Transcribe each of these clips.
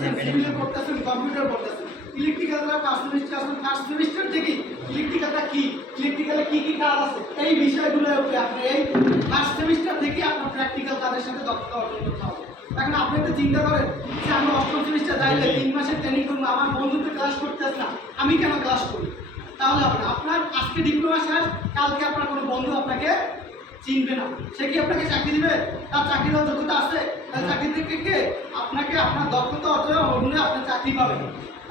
পড়তেছেন সিভিলে পড়তেছেন কম্পিউটার পড়তেছেন ইলেকট্রিক্যালরা ফার্স্ট সেমিস্টার আসুন ফার্স্ট সেমিস্টার থেকেই ইলেকট্রিক্যালটা কি? ইলেকট্রিক্যালে কি কি কাজ আছে? এই বিষয়গুলোর উপরে আপনি এই ফার্স্ট সেমিস্টার থেকে আপনার প্র্যাকটিক্যাল কাজের সাথে দক্ষতা অর্জন করতে হবে। এখন আপনি তো চিন্তা করেন যে আমি অষ্টম সেমিস্টার যাইলে তিন মাসের ট্রেনিং করব, আমার বন্ধু তো ক্লাস করতে না, আমি কেন ক্লাস করি? তাহলে হবে আপনার আজকে ডিপ্লোমা শেষ, কালকে আপনার কোনো বন্ধু আপনাকে চিনবে না। সে কি আপনাকে চাকরি দিবে? তার চাকরি দেওয়ার যোগ্যতা আছে? তার চাকরি থেকে আপনাকে আপনার দক্ষতা অর্জন অনুযায়ী আপনার চাকরি পাবেন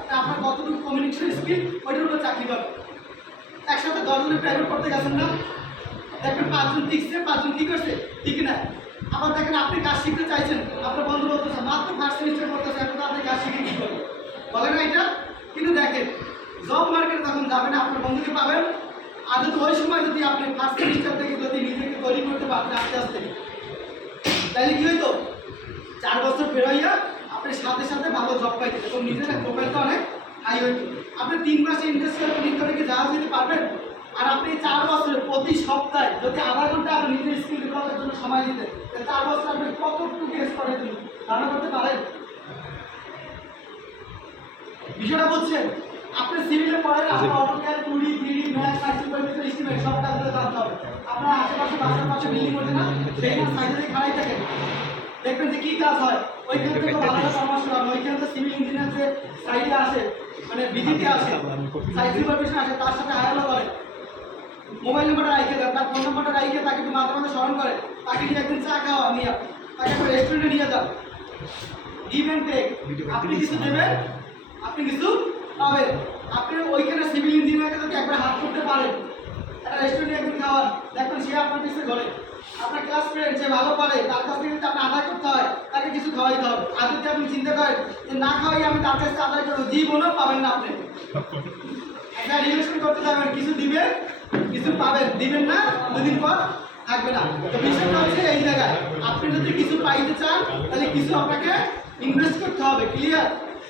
আপনি আপনার কতটুকু কমিউনিকেশন স্কিল ওইটার উপর চাকরি পাবেন একসাথে দশজনের প্রাইভেট করতে গেছেন না? দেখবেন পাঁচজন টিকছে, পাঁচজন কি করছে? ঠিক না। আবার দেখেন আপনি কাজ শিখতে চাইছেন, আপনার বন্ধু বলতেছে, মাত্র ফার্স্ট সেমিস্টার করতেছে, এখন তো আপনি কাজ শিখে কী করবেন বলে না এটা? কিন্তু দেখেন জব মার্কেটে তখন যাবেন, আপনার বন্ধুকে পাবেন। আর যদি ওই সময় যদি আপনি ফার্স্ট সেমিস্টার থেকে যদি নিজেকে তৈরি করতে পারতেন আস্তে আস্তে, তাহলে কী হইতো? চার বছর বেরোইয়া আপনি সাথে সাথে ভালো জব পাইতেন এবং নিজের প্রোফাইলটা অনেক হাই হইতো আপনি তিন মাসে ইনভেস্ট করে পরীক্ষা রেখে যাওয়া যেতে পারবেন আর আপনি চার বছরে প্রতি সপ্তাহে যদি আধা ঘণ্টা আপনি নিজের স্কিল ডেভেলপের জন্য সময় দিতেন তাহলে চার বছর আপনি কতটুকু এক্স করে দিন ধারণা করতে পারেন? বিষয়টা বুঝছেন? আপনি সিভিলে পড়েন আপনার AutoCAD two D three D math perimeter estimate সব কাজগুলো জানতে হবে। আপনার আশেপাশে বাসার পাশে বিল্ডিং করতে না সেই না সাইডে খাড়াই থাকেন। দেখবেন যে কি কাজ হয়? ওইখান থেকে ভালো পরামর্শ হবে ওইখান থেকে সিভিল ইঞ্জিনিয়ার যে সাইডে আসে মানে ভিজিটে আসে সাইড সুপারভিশন আসে তার সাথে হায়ালো করে। মোবাইল নাম্বারটা রাইখে দেন। তার ফোন নাম্বারটা রাইখে তাকে একটু মাঝে মাঝে স্মরণ করে। তাকে নিয়ে একদিন চা খাওয়া নিয়ে তাকে একটা রেস্টুরেন্টে নিয়ে যান। গিভ অ্যান্ড টেক আপনি কিছু দেবেন? আপনি কিছু পাবেন। আপনি ওইখানে সিভিল ইঞ্জিনিয়ারকে যদি একবার হাত করতে পারেন একটা রেস্টুরেন্টে একদিন আপনার ঘরে। আপনার ক্লাস ফ্রেন্ড যে ভালো পারে, তার কাছ থেকে আপনি আদায় করতে হয়, তাকে কিছু খাওয়াইতে হবে। আর যদি আপনি চিন্তা করেন যে না খাওয়াই, আমি তার কাছে আদায় করব, জীবনও পাবেন না আপনি। একটা রিলেশন করতে যাবেন, কিছু দিবেন, কিছু পাবেন। দিবেন না, দুদিন পর থাকবে না। তো বিষয়টা হচ্ছে এই জায়গায়, আপনি যদি কিছু পাইতে চান, তাহলে কিছু আপনাকে ইনভেস্ট করতে হবে ক্লিয়ার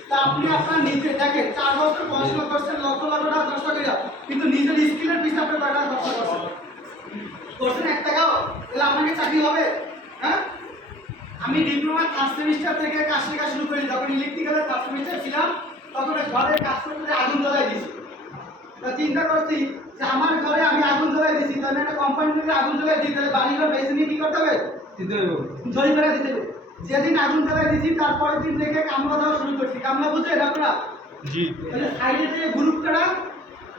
তা আপনি আপনার নিজে, দেখেন, চার বছর পড়াশোনা করছেন, লক্ষ লক্ষ টাকা খরচ কিন্তু নিজের স্কিলের পিছনে আপনার টাকা খরচ করছেন? করছেন এক টাকাও তাহলে আপনাকে চাকরি হবে হ্যাঁ? আমি ডিপ্লোমা থার্ড সেমিস্টার থেকে কাজ শেখা শুরু করি যখন ইলেকট্রিক্যালের থার্ড সেমিস্টার ছিলাম তখন ঘরে কাজ করতে আগুন জ্বলাই দিয়েছি। তা চিন্তা করছি যে আমার ঘরে আমি আগুন জ্বলাই দিয়েছি তাহলে একটা কোম্পানি থেকে আগুন জ্বলাই দিই তাহলে বাড়ি ঘর বেশি নিয়ে কি করতে হবে? জরি করে দিতে হবে। যেদিন আগুন জ্বলাই দিয়েছি তারপরের দিন থেকে কামলা দেওয়া শুরু করছি। কামলা বুঝে আপনারা? জি। তাহলে সাইডে যে গ্রুপ করা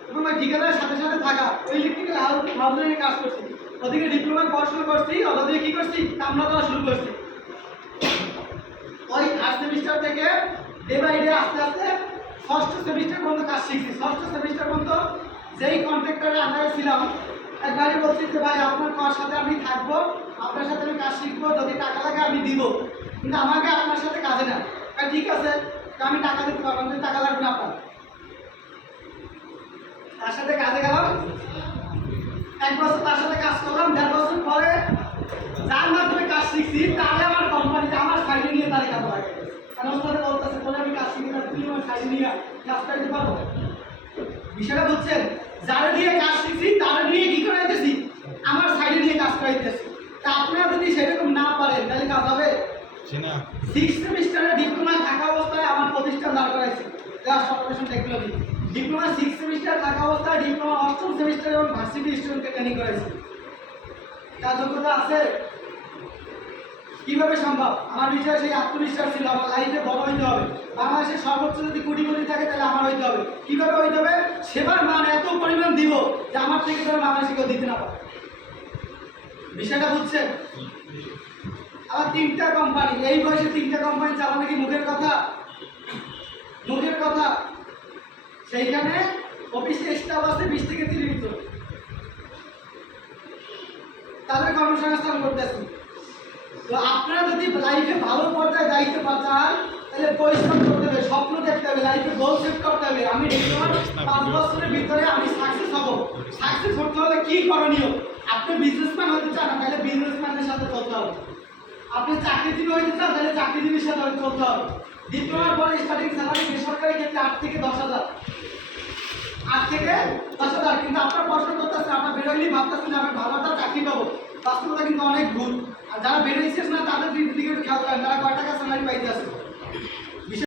এবং ওই ঠিকাদারের সাথে সাথে থাকা ওই ইলেকট্রিক্যাল হাউস নিয়ে কাজ করছি। ওদিকে ডিপ্লোমা পড়াশোনা করছি, ওদিকে কি করছি? কামলা দেওয়া শুরু করছি। ওই থার্ড সেমিস্টার থেকে ডে বাই ডে আস্তে আস্তে ষষ্ঠ সেমিস্টার পর্যন্ত কাজ শিখছি। ষষ্ঠ সেমিস্টার পর্যন্ত যেই কন্ট্রাক্টরের আন্ডারে ছিলাম, একবারই বলছি যে, ভাই, আপনার কার সাথে আমি থাকব, আপনার সাথে আমি কাজ শিখব, যদি টাকা লাগে আমি দিব। কিন্তু আমাকে আপনার সাথে কাজে না। ঠিক আছে, আমি টাকা দিতে পারব টাকা লাগবে না আপনার। তার সাথে কাজে এক বছর তার সাথে কাজ করলাম দেড় বছর পরে যার মাধ্যমে কাজ শিখছি তারে আমার কোম্পানিতে আমার সাইডে নিয়ে তারে কাজ লাগে কারণ ওর বলতেছে বলে আমি কাজ শিখি না তুই আমার সাইডে নিয়ে কাজ করতে পারব বিষয়টা বুঝছেন যারা দিয়ে কাজ শিখছি তারা নিয়ে কি করে দিতেছি আমার সাইডে নিয়ে কাজ করাইতেছি তা আপনারা যদি সেরকম না পারেন তাহলে কাজ হবে? সিক্স সেমিস্টারে ডিপ্লোমা থাকা অবস্থায় আমার প্রতিষ্ঠান দাঁড় করাইছে। ডিপ্লোমা সিক্স সেমিস্টার থাকা অবস্থায় ডিপ্লোমা অষ্টম সেমিস্টার এবং ভার্সিটি স্টুডেন্টকে ট্রেনিং করাইছে তার যোগ্যতা আছে? কীভাবে সম্ভব? আমার বিষয়ে সেই আত্মবিশ্বাস ছিল, আমার লাইফে বড় হইতে হবে। বাংলাদেশের সর্বোচ্চ যদি কোটি কোটি থাকে, তাহলে আমার হইতে হবে। কীভাবে হইতে হবে? সেবার মান এত পরিমাণ দিব যে আমার থেকে তারা বাংলাদেশে কেউ দিতে না পারে। বিষয়টা বুঝছেন? আবার তিনটা কোম্পানি এই বয়সে তিনটা কোম্পানি চালানো কি মুখের কথা? মুখের কথা। সেইখানে অফিসে স্টাফ আছে বিশ থেকে তিরিশ জন। তাদের কর্মসংস্থান করতেছে। তো আপনারা যদি লাইফে ভালো পর্যায়ে দায়িত্ব চান, তাহলে পরিশ্রম করতে হবে, স্বপ্ন দেখতে হবে লাইফে গোল সেট করতে হবে। আমি পাঁচ বছরের ভিতরে আমি সাকসেস হব। সাকসেস হতে হলে কি করণীয়? আপনি বিজনেসম্যান হতে চান, তাহলে বিজনেসম্যানের সাথে চলতে হবে আপনি চাকরিজীবী হইতে চান, তাহলে চাকরিজীবীর সাথে চলতে হবে ডিপ্লোমার পরে স্টার্টিং স্যালারি বেসরকারি ক্ষেত্রে আট থেকে দশ হাজার। আট থেকে দশ হাজার, কিন্তু আপনার পড়াশোনা করতেছে, আপনার বেরোয়নি, ভাবতেছেন আমি ভালো একটা চাকরি পাবো। বাস্তবতা কিন্তু অনেক ভুল। আর যারা বেরোইছিস না তাদের দিকে খেয়াল করেন তারা কয় টাকা স্যালারি পাইতে আছে